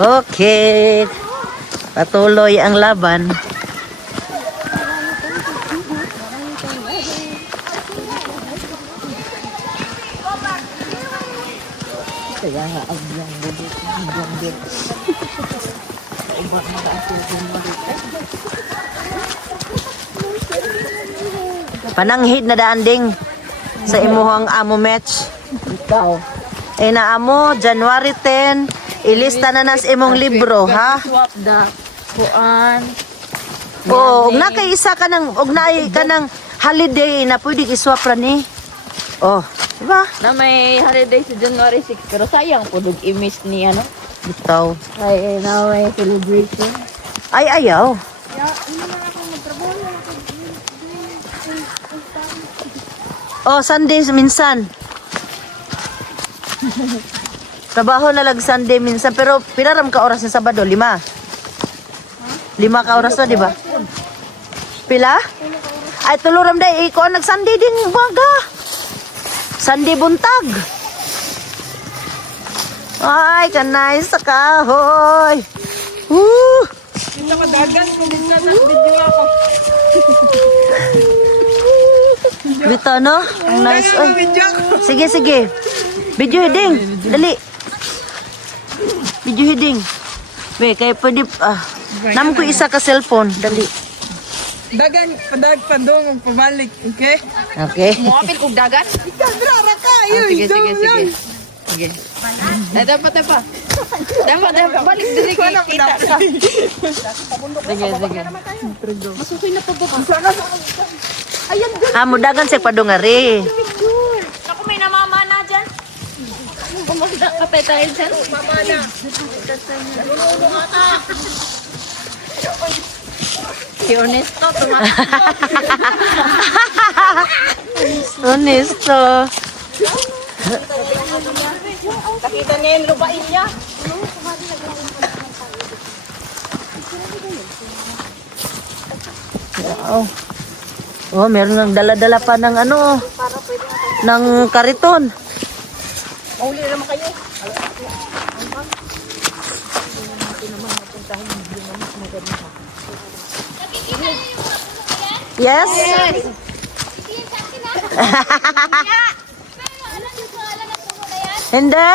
Okay. Patuloy ang laban. Pananghid na daanding sa imuhang amo match. Ikaw. Na amo January 10 ilista na nas imong libro ha. Swap da. Kuan. Oh, ug na kay isa ka nang ug na ka nang holiday na pwede i-swap ra ni. Oh, diba? Na may holiday sa January 6 pero sayang po dug i-miss ni ano. Bitaw. Ay, na may celebration. Ay ayaw. Oh, Sundays minsan. Trabaho na lag Sunday minsan pero pinaram ka oras sa Sabado? 5. 5 ka oras na, di ba? Pila? Ay tuluram day iko nag Sunday din baga. Sunday buntag. Ay, kanay sa kahoy. Woo! Ito madagan ko din sa video ako. Bito, no? Ang nice. Oy. Sige, sige. Video heading. Dali. Video heading. Be, kaya pwede, nam ko isa ka cellphone. Dali. Dagan, padong, pabalik, okay? Okay. Muapil kog dagat. Kadrara ka, yun. Sige, sige, sige. Sige. Dapat. Dapat. Balik dili kita ka. Sige, sige. Masukoy na pagod. Mudagan sa padungari. Ako may namamana dyan. Kumanda kapay tayo dyan. Mamana. Si Ernesto, Honesto. Nakita niya yung lupain niya. Wow. Oh, meron ng dala-dala pa ng ano, ng kariton. Mauli naman kayo. Yes? Hindi.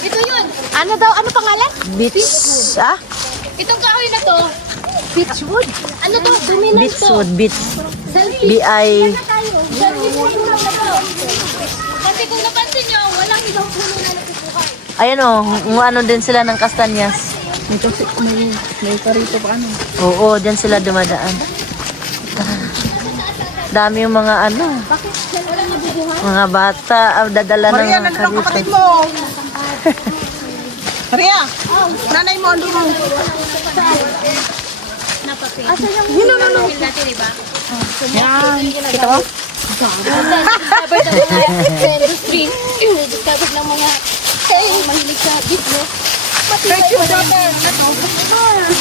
Ito yun. Ano daw? Ano pangalan? Beach. Ah? Itong kahoy na to. Beechwood. Ano to? Dominant to. Beachwood. Beach. Selfie. B-I. Selfie po lang na to. Kasi kung napansin nyo, walang ibang puno na napupukan. Ayan o. Ano din sila ng kastanyas. May karito pa ano. Oo, dyan sila dumadaan. Dami yung mga ano. Mga bata. Dadala ng Maria, mga nandun ang kapatid kariton. mo. Maria, nanay mo, ando mo. Napapin. Asa yung napapil natin, diba? Yan. Kita mo? Discovered ng mga industry. Discovered ng mga mahilig sa business. Thank you, daughter.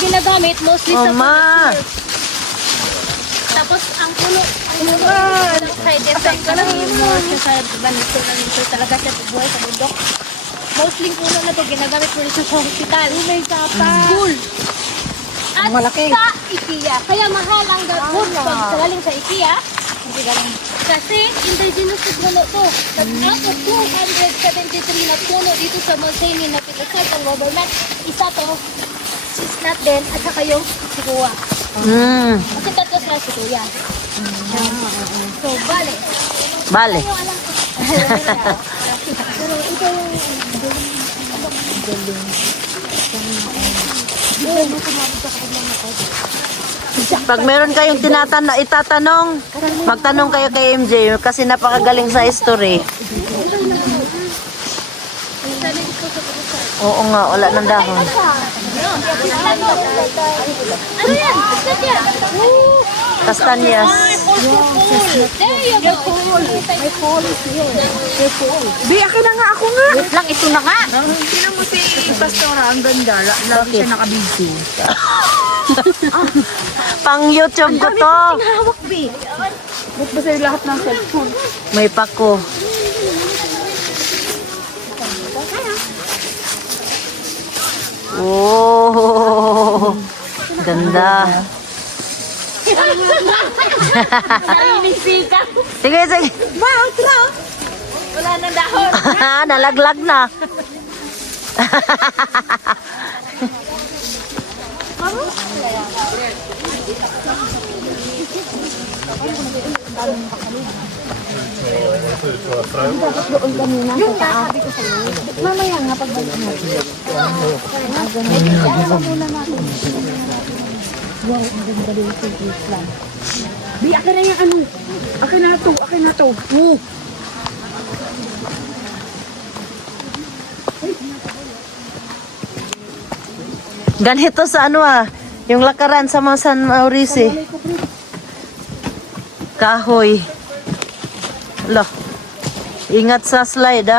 Ginagamit mostly sa Oma. tapos ang puno ng side effect ka lang yung mga sa ganito na nito talaga sa buhay sa bundok. Mostly puno na to ginagamit mo sa hospital. May school. At Malaki. sa IKEA. Kaya mahal ang wood pag galing sa IKEA. Hindi galing. Kasi indigenous na puno to. Out of 273 na puno dito sa Montaigne na pinasal ang government. Isa to, not din, at saka yung sikuwa. Kasi tatlo sila sikuya. So, bale. Bale. Yung alam ko. Pero ito yung Pag meron kayong itatanong, magtanong kayo kay MJ kasi napakagaling sa history. Oo nga, wala ng dahon. ano yan? Ba't yan? Kastanyas. There you go. May fall. Bi, akin na nga ako nga. Wait lang, ito na nga. Sino mo si Pastora? Ang ganda. Lagi siya nakabisi. Pang YouTube ko to. Hawak, B. Ba't ba sa'yo lahat ng cellphone? May pako. Oh, ganda. Sige, sige. Wala nang dahon. Nalaglag na. Di, akin na yung ano. Akin na to, akin na to. Ganito sa ano yung lakaran sa mga San Mauricio. Kahoy. Lo. Ingat sa slide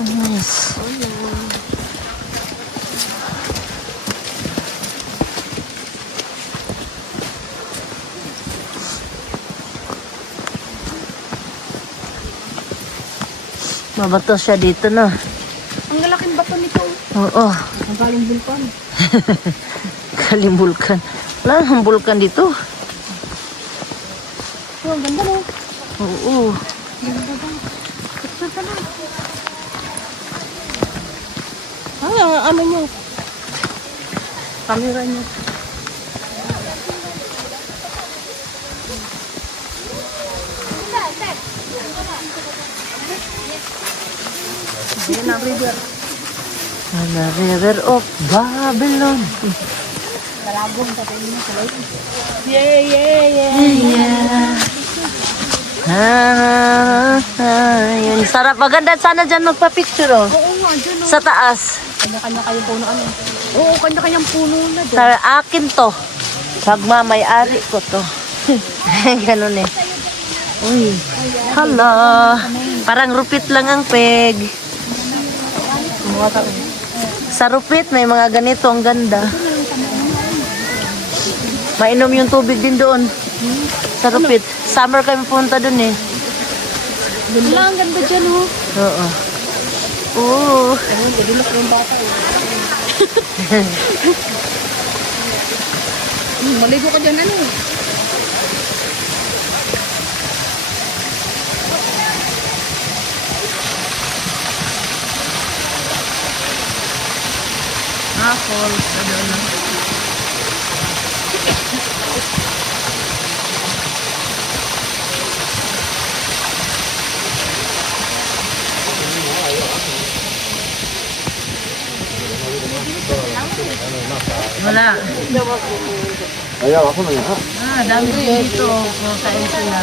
Nice. Mabato siya dito na. Ang lalaking bato nito. Oo. Ang galing bulkan. Galing bulkan. Wala nang bulkan dito. Oh, ang ganda mo. Oo. Ano nyo? Camera nyo. Ayan ang river. The river of Babylon. Dalagong sa tayo sa lake. Yeah. Yun. Sarap. Maganda sana dyan magpa-picture Oo nga, dyan o. Sa taas. Kanya-kanya kayong puno ano. Oo, kanya-kanyang puno na dyan. Sa akin to. Pagmamay-ari ko to. Ganun eh. Uy. Hala. Parang rupit lang ang peg. Sa rupit may mga ganito. Ang ganda. Mainom yung tubig din doon. Sa rupit. Summer kami punta doon eh. Wala, ang ganda dyan o. Oo. Oo. Ayun, gadulak yung bata eh. Maligo ka dyan ano. Falls. Ano na. Wala. Ayaw ako na yan. Dami dito. Kain sila.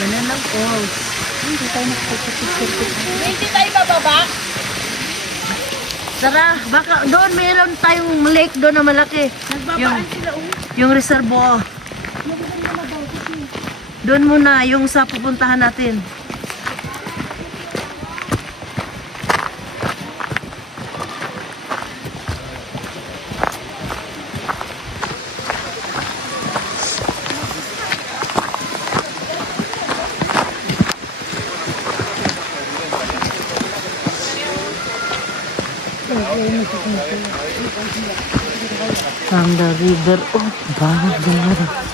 Banana falls. Hindi tayo bababa. Tara, baka doon mayroon tayong lake doon na malaki. Nagbabaan sila Yung reservoir. Doon muna yung sa pupuntahan natin. From the river of Babylon.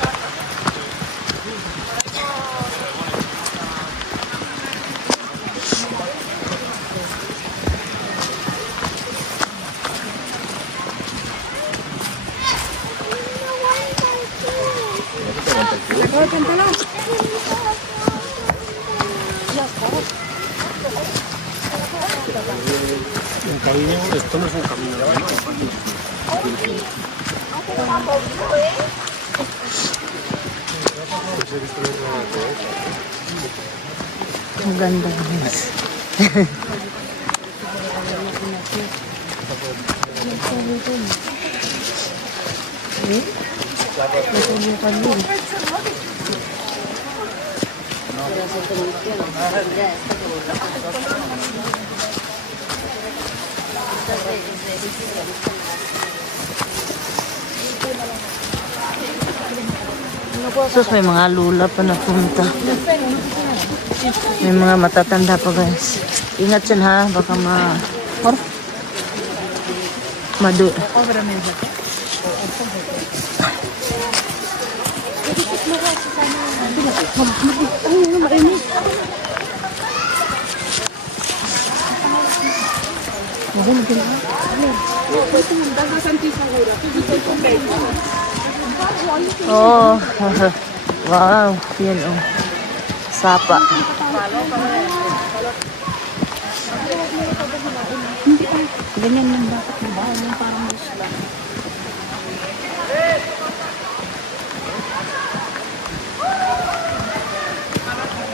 Ang ganda guys. Sus, may mga lula pa napunta. May mga matatanda pa guys. Ingat yan ha, baka madu. Oh, wow, yan oh. Sapa. Ganyan lang bakit na ba? Yung parang musla.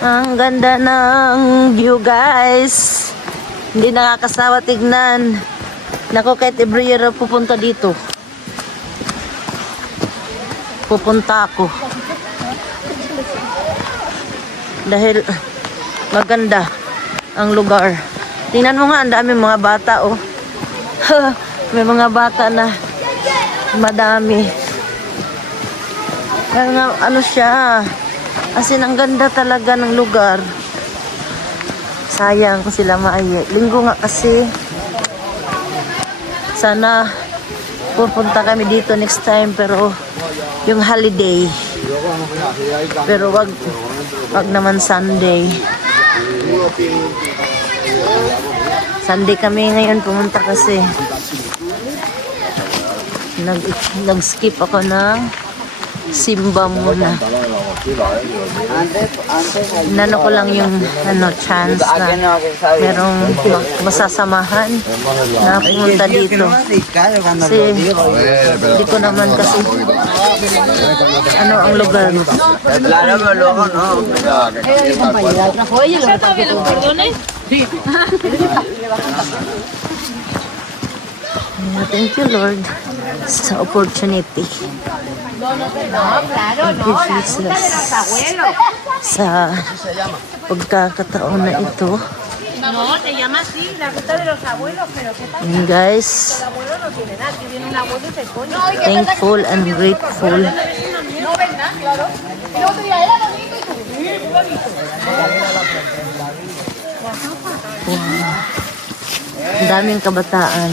Ang ganda ng view guys. Hindi nakakasawa tignan. Nako, kahit every year pupunta dito. Pupunta ako. Dahil maganda ang lugar. Tingnan mo nga, ang dami mga bata oh. May mga bata na madami. Kaya nga, ano siya, as in, ang ganda talaga ng lugar. Sayang kung sila maaye. Linggo nga kasi. Sana pupunta kami dito next time, pero yung holiday. Pero wag naman Sunday. Sunday kami ngayon pumunta kasi nag-skip ako ng simba muna. Inano ko lang yung chance na merong masasamahan na pumunta dito. Kasi hindi ko naman kasi ano ang lugar. Thank you Lord sa opportunity. Thank you Jesus sa pagkakataon na ito. No, te llama así, la ruta de los abuelos, pero ¿qué pasa? And guys, El abuelo no tiene nada, si viene un abuelo se coño. thankful and grateful. No ven nada, claro. El otro día era bonito y tú. Ang daming kabataan.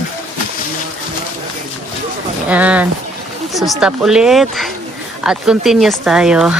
Ayan. So stop ulit at continuous tayo.